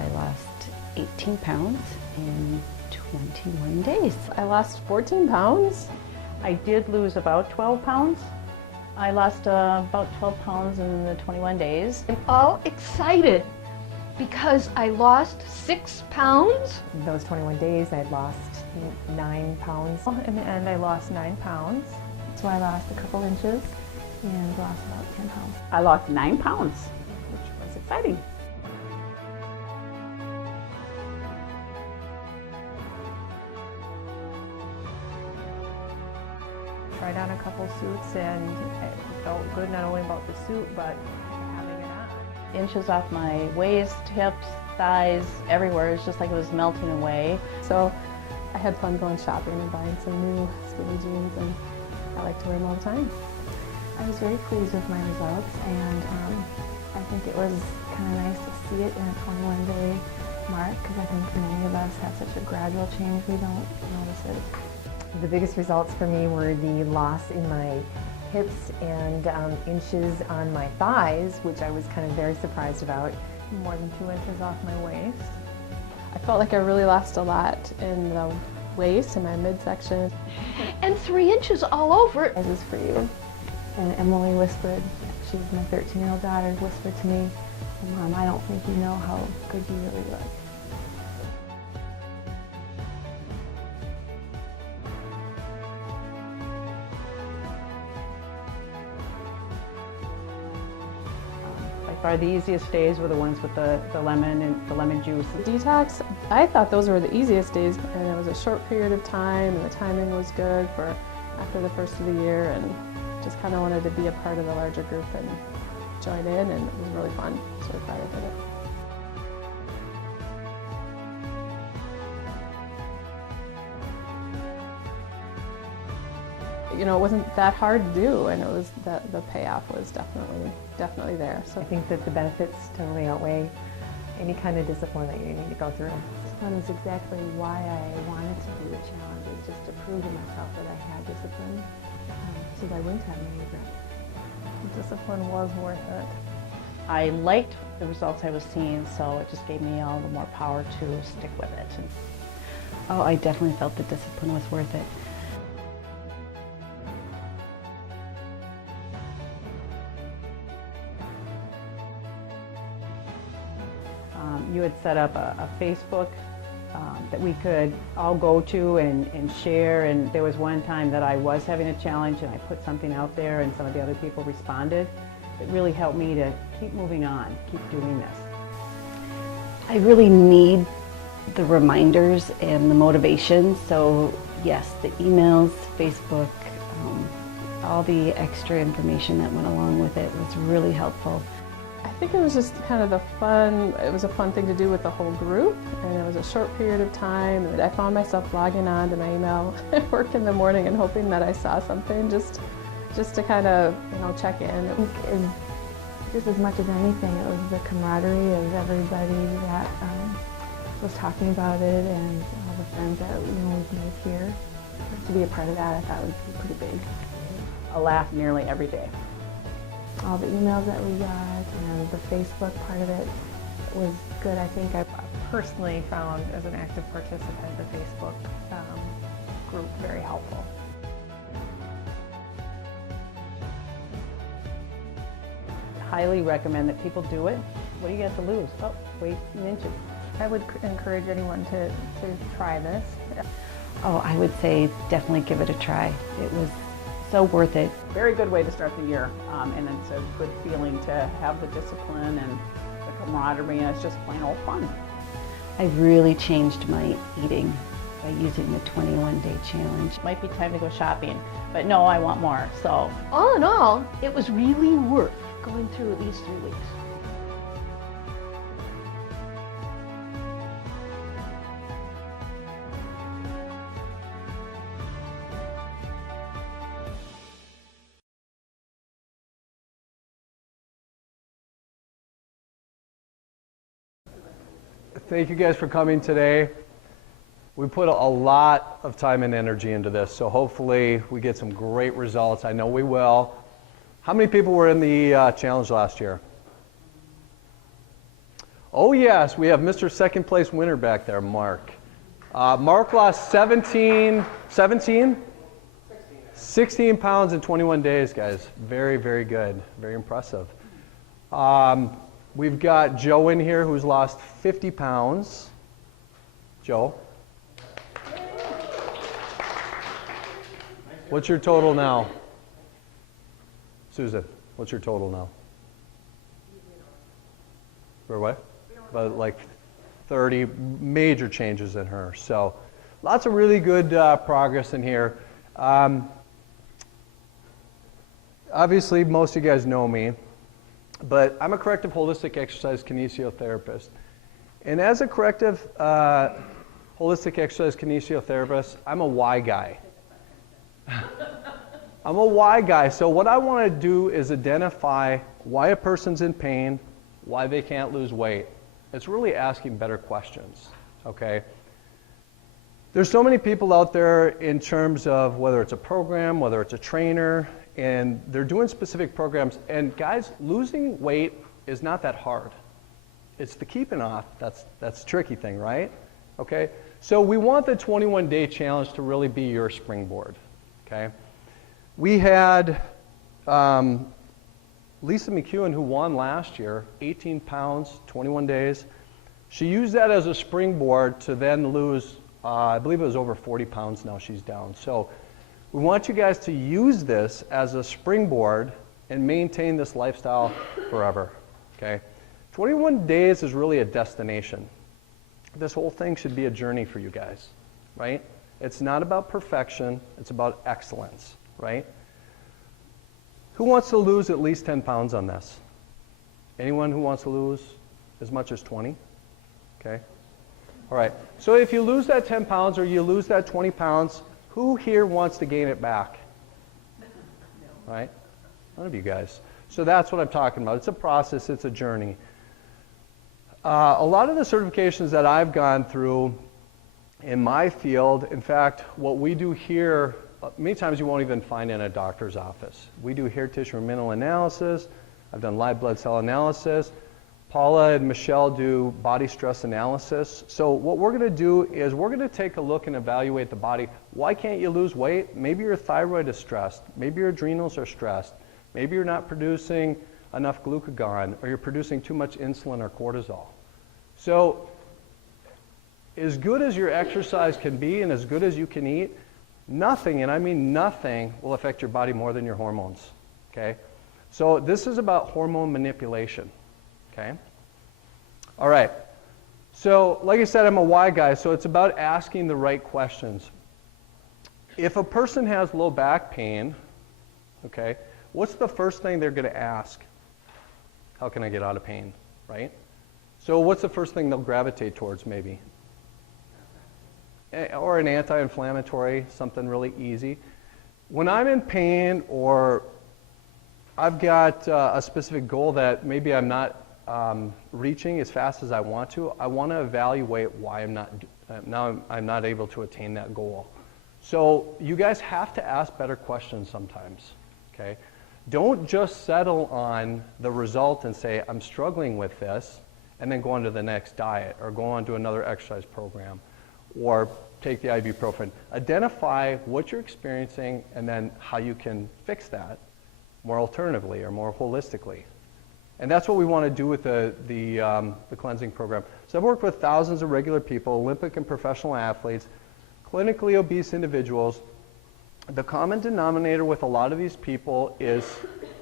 I lost 18 pounds in 21 days. I lost 14 pounds. I did lose about 12 pounds. I lost about 12 pounds in the 21 days. I'm all excited because I lost 6 pounds. In those 21 days, I lost 9 pounds. In the end, I lost 9 pounds. So I lost a couple inches and lost about 10 pounds. I lost 9 pounds, which was exciting. Tried on a couple suits and it felt good not only about the suit but having it on. Inches off my waist, hips, thighs, everywhere. It's just like it was melting away. So I had fun going shopping and buying some new skinny jeans, and I like to wear them all the time. I was very pleased with my results, and I think it was kind of nice to see it in a 21-day mark, because I think many of us have such a gradual change we don't notice it. The biggest results for me were the loss in my hips and inches on my thighs, which I was kind of very surprised about. More than 2 inches off my waist. I felt like I really lost a lot in the waist and my midsection. And 3 inches all over. This is for you. And Emily whispered, she's my 13-year-old daughter, whispered to me, "Mom, I don't think you know how good you really look." By far the easiest days were the ones with the lemon and the lemon juice. Detox, I thought those were the easiest days, and it was a short period of time, and the timing was good for after the first of the year, and just kind of wanted to be a part of the larger group and join in, and it was really fun. So glad I did it. You know, it wasn't that hard to do, and it was that the payoff was definitely there. So I think that the benefits totally outweigh any kind of discipline that you need to go through. Discipline is exactly why I wanted to do the challenge, is just to prove to myself that I had discipline, so that I wouldn't have any regrets. discipline was worth it. I liked the results I was seeing, so it just gave me all the more power to stick with it. Oh, I definitely felt the discipline was worth it. You had set up a Facebook that we could all go to and share, and there was one time that I was having a challenge and I put something out there and some of the other people responded. It really helped me to keep moving on, keep doing this. I really need the reminders and the motivation, so yes, the emails, Facebook, all the extra information that went along with it was really helpful. I think it was just kind of it was a fun thing to do with the whole group, and it was a short period of time, and I found myself logging on to my email at work in the morning and hoping that I saw something just to kind of, check in. I think just as much as anything, it was the camaraderie of everybody that was talking about it, and all the friends that we've made here. To be a part of that, I thought would be pretty big. A laugh nearly every day. All the emails that we got and the Facebook part of it was good. I think I Personally found, as an active participant, the Facebook group very helpful. Highly recommend that people do it. What do you got to lose? Oh, weight in inches. I would encourage anyone to try this. Oh, I would say definitely give it a try. It was so worth it. Very good way to start the year, and it's a good feeling to have the discipline and the camaraderie, and it's just plain old fun. I really changed my eating by using the 21-day challenge. Might be time to go shopping, but no, I want more, so. All in all, it was really worth going through these 3 weeks. Thank you guys for coming today. We put a lot of time and energy into this, so hopefully we get some great results. I know we will. How many people were in the challenge last year? Oh yes, we have Mr. Second Place winner back there, Mark. Mark lost 16 pounds in 21 days, guys. Very, very good. Very impressive. We've got Joe in here who's lost 50 pounds. Joe? What's your total now? Susan, what's your total now? For what? About like 30 major changes in her. So lots of really good progress in here. Obviously, most of you guys know me, but I'm a corrective holistic exercise kinesiotherapist. And as a corrective holistic exercise kinesiotherapist, I'm a why guy. I'm a why guy. So what I want to do is identify why a person's in pain, why they can't lose weight. It's really asking better questions, okay? There's so many people out there in terms of whether it's a program, whether it's a trainer, and they're doing specific programs. And guys, losing weight is not that hard. It's the keeping off that's the tricky thing, right? Okay? So we want the 21-day challenge to really be your springboard, okay? We had Lisa McEwen, who won last year, 18 pounds, 21 days. She used that as a springboard to then lose, I believe it was over 40 pounds now she's down. So we want you guys to use this as a springboard and maintain this lifestyle forever, okay? 21 days is really a destination. This whole thing should be a journey for you guys, right? It's not about perfection, it's about excellence, right? Who wants to lose at least 10 pounds on this? Anyone who wants to lose as much as 20? Okay. All right. So if you lose that 10 pounds or you lose that 20 pounds, who here wants to gain it back? Right? None of you guys. So that's what I'm talking about. It's a process. It's a journey. A lot of the certifications that I've gone through in my field, in fact, what we do here, many times you won't even find in a doctor's office. We do hair tissue and mineral analysis. I've done live blood cell analysis. Paula and Michelle do body stress analysis. So what we're going to do is we're going to take a look and evaluate the body. Why can't you lose weight? Maybe your thyroid is stressed. Maybe your adrenals are stressed. Maybe you're not producing enough glucagon, or you're producing too much insulin or cortisol. So as good as your exercise can be and as good as you can eat, nothing, and I mean nothing, will affect your body more than your hormones, okay? So this is about hormone manipulation, okay? All right, so like I said, I'm a why guy, so it's about asking the right questions. If a person has low back pain, okay, what's the first thing they're going to ask? How can I get out of pain, right? So what's the first thing they'll gravitate towards, maybe? Or an anti-inflammatory, something really easy. When I'm in pain or I've got a specific goal that maybe I'm not reaching as fast as I want to evaluate why I'm not able to attain that goal. So you guys have to ask better questions sometimes, okay? Don't just settle on the result and say, I'm struggling with this, and then go on to the next diet or go on to another exercise program or take the ibuprofen. Identify what you're experiencing and then how you can fix that more alternatively or more holistically. And that's what we want to do with the cleansing program. So I've worked with thousands of regular people, Olympic and professional athletes, clinically obese individuals. The common denominator with a lot of these people is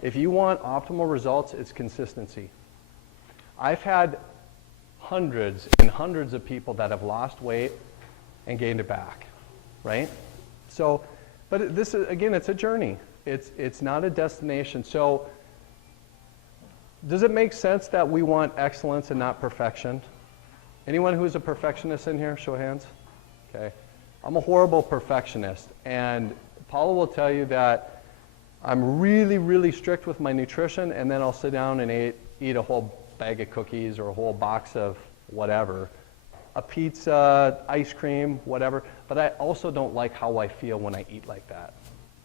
if you want optimal results, it's consistency. I've had hundreds and hundreds of people that have lost weight and gained it back, right? So, but this is, again, it's a journey. It's not a destination. So does it make sense that we want excellence and not perfection? Anyone who's a perfectionist in here, show of hands? Okay. I'm a horrible perfectionist, and Paula will tell you that I'm really, really strict with my nutrition, and then I'll sit down and eat a whole bag of cookies or a whole box of whatever, a pizza, ice cream, whatever, but I also don't like how I feel when I eat like that.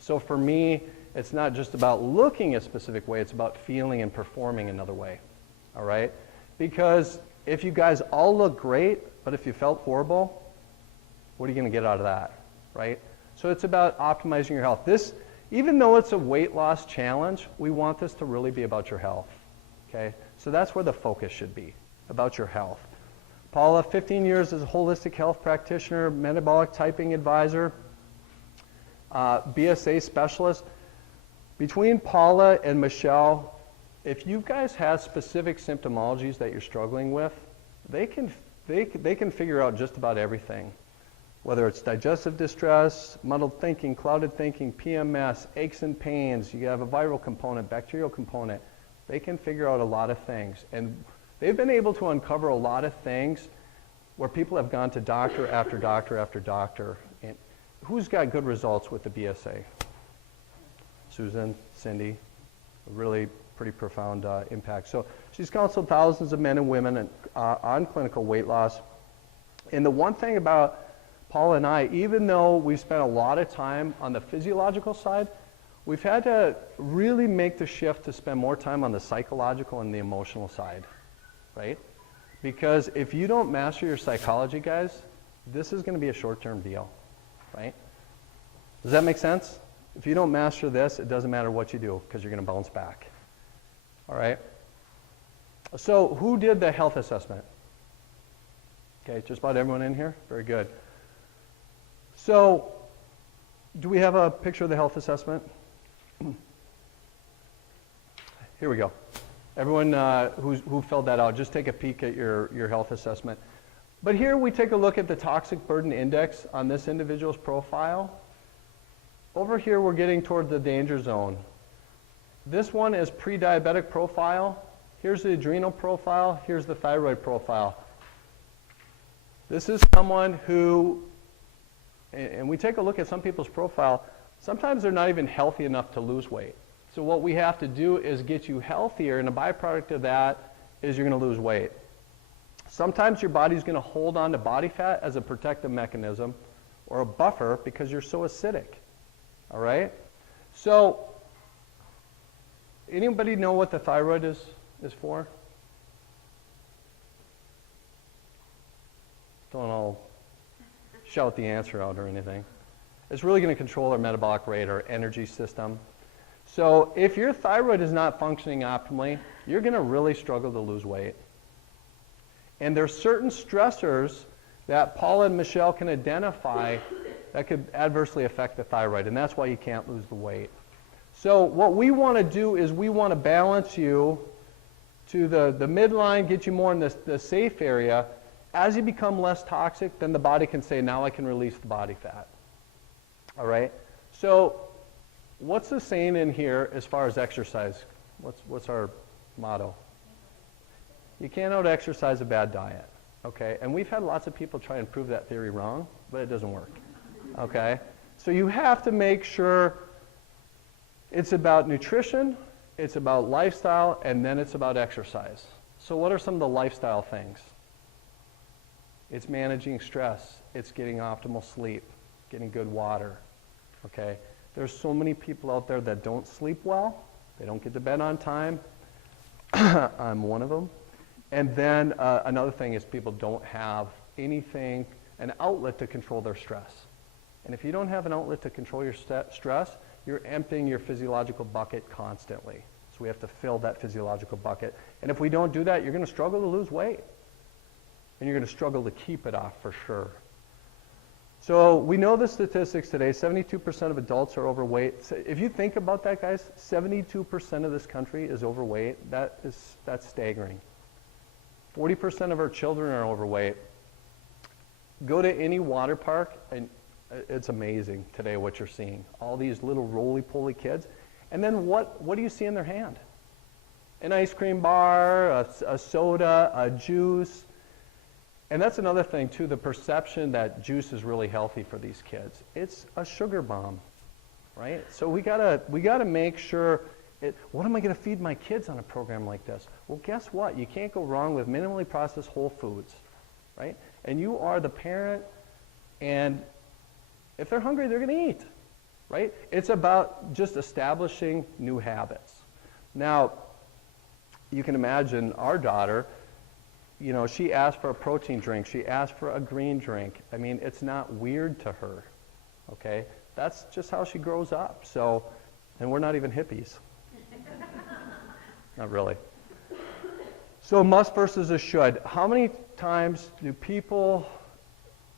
So for me, it's not just about looking a specific way, it's about feeling and performing another way, all right? Because if you guys all look great, but if you felt horrible, what are you going to get out of that, right? So it's about optimizing your health. This, even though it's a weight loss challenge, we want this to really be about your health, okay? So that's where the focus should be, about your health. Paula, 15 years as a holistic health practitioner, metabolic typing advisor, BSA specialist. Between Paula and Michelle, if you guys have specific symptomologies that you're struggling with, they can figure out just about everything. Whether it's digestive distress, muddled thinking, clouded thinking, PMS, aches and pains, you have a viral component, bacterial component, they can figure out a lot of things. And they've been able to uncover a lot of things where people have gone to doctor after doctor after doctor. And who's got good results with the BSA? Susan, Cindy, really pretty profound impact. So she's counseled thousands of men and women on clinical weight loss. And the one thing about Paula and I, even though we've spent a lot of time on the physiological side, we've had to really make the shift to spend more time on the psychological and the emotional side, right? Because if you don't master your psychology, guys, this is going to be a short-term deal, right? Does that make sense? If you don't master this, it doesn't matter what you do because you're going to bounce back, all right? So who did the health assessment? Okay, just about everyone in here? Very good. So, do we have a picture of the health assessment? Here we go. Everyone who filled that out, just take a peek at your health assessment. But here we take a look at the toxic burden index on this individual's profile. Over here we're getting toward the danger zone. This one is pre-diabetic profile. Here's the adrenal profile. Here's the thyroid profile. This is someone who, and we take a look at some people's profile, sometimes they're not even healthy enough to lose weight. So what we have to do is get you healthier, and a byproduct of that is you're going to lose weight. Sometimes your body's going to hold on to body fat as a protective mechanism or a buffer because you're so acidic. All right? So, anybody know what the thyroid is for? Don't all shout the answer out or anything. It's really going to control our metabolic rate, our energy system. So if your thyroid is not functioning optimally, you're going to really struggle to lose weight. And there's certain stressors that Paula and Michelle can identify that could adversely affect the thyroid, and that's why you can't lose the weight. So what we want to do is we want to balance you to the midline, get you more in the safe area. As you become less toxic, then the body can say, now I can release the body fat. All right? So what's the saying in here as far as exercise? What's our motto? You can't out-exercise a bad diet. Okay? And we've had lots of people try and prove that theory wrong, but it doesn't work. Okay? So you have to make sure it's about nutrition, it's about lifestyle, and then it's about exercise. So what are some of the lifestyle things? It's managing stress. It's getting optimal sleep, getting good water. Okay? There's so many people out there that don't sleep well. They don't get to bed on time. I'm one of them. And then another thing is people don't have anything, an outlet to control their stress. And if you don't have an outlet to control your stress, you're emptying your physiological bucket constantly. So we have to fill that physiological bucket. And if we don't do that, you're going to struggle to lose weight. And you're going to struggle to keep it off for sure. So we know the statistics today. 72% of adults are overweight. So if you think about that, guys, 72% of this country is overweight. That's staggering. 40% of our children are overweight. Go to any water park, and it's amazing today what you're seeing. All these little roly-poly kids. And then what do you see in their hand? An ice cream bar, a soda, a juice. And that's another thing, too, the perception that juice is really healthy for these kids. It's a sugar bomb, right? So we gotta make sure, what am I going to feed my kids on a program like this? Well, guess what? You can't go wrong with minimally processed whole foods, right? And you are the parent, and if they're hungry, they're going to eat, right? It's about just establishing new habits. Now, you can imagine our daughter, you know, she asked for a protein drink. She asked for a green drink. I mean, it's not weird to her, okay? That's just how she grows up. So, and we're not even hippies. Not really. So must versus a should. How many times do people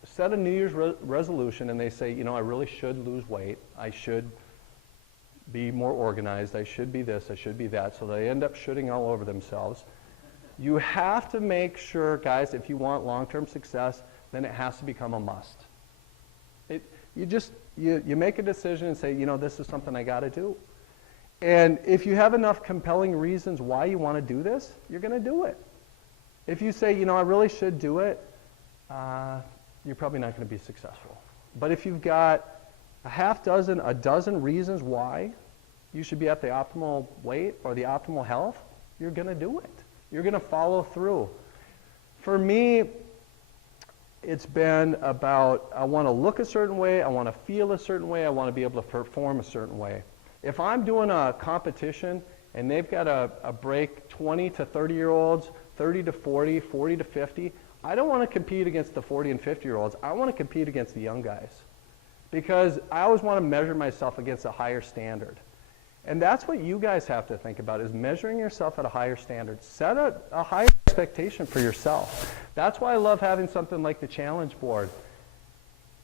set a New Year's resolution and they say, you know, I really should lose weight. I should be more organized. I should be this. I should be that. So they end up shooting all over themselves. You have to make sure, guys, if you want long-term success, then it has to become a must. You make a decision and say, you know, this is something I got to do. And if you have enough compelling reasons why you want to do this, you're going to do it. If you say, you know, I really should do it, you're probably not going to be successful. But if you've got a dozen reasons why you should be at the optimal weight or the optimal health, you're going to do it. You're going to follow through. For me, it's been about, I want to look a certain way, I want to feel a certain way, I want to be able to perform a certain way. If I'm doing a competition and they've got a break 20 to 30-year-olds, 30 to 40, 40 to 50, I don't want to compete against the 40 and 50-year-olds. I want to compete against the young guys because I always want to measure myself against a higher standard. And that's what you guys have to think about, is measuring yourself at a higher standard. Set a higher expectation for yourself. That's why I love having something like the challenge board.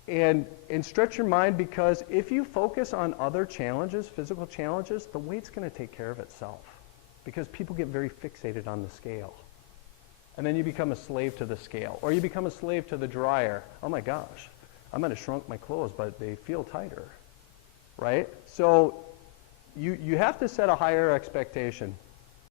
And stretch your mind, because if you focus on other challenges, physical challenges, the weight's going to take care of itself. Because people get very fixated on the scale. And then you become a slave to the scale. Or you become a slave to the dryer. Oh my gosh, I might have shrunk my clothes, but they feel tighter. Right? So you have to set a higher expectation.